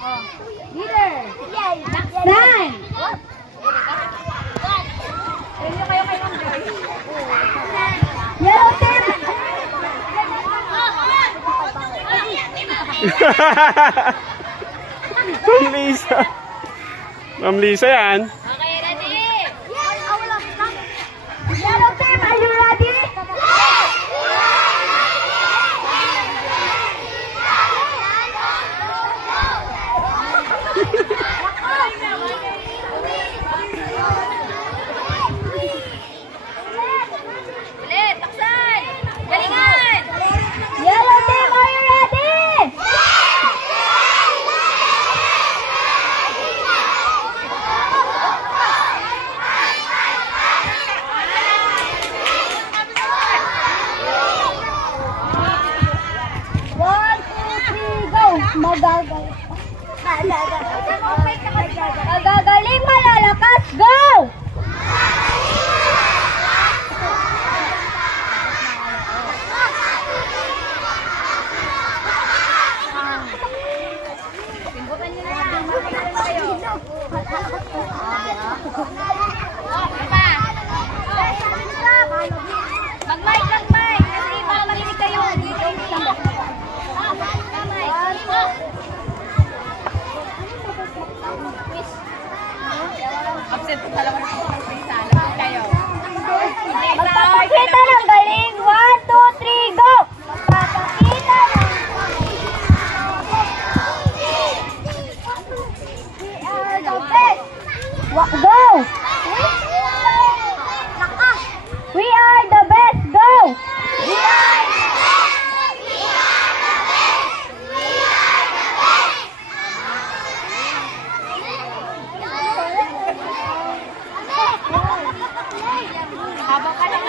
Leader. Stand. Yellow team. Ma'am Lisa. Ma'am Lisa yan. Okay, ready? Yellow team, are you ready? Ulit, taksan! Galingan! Yellow team, are you ready? One, two, three, go! Magagaling, malalakas, go! Mag-mic, mag-mic! Kasi para marinig kayo. Absent sa dalawa ng sana kayo. Magpapakita ng galing. 1, 2, 3, go! Magpapakita ng We are the best. Go! We are the best. Go! We are the best. Habang ka na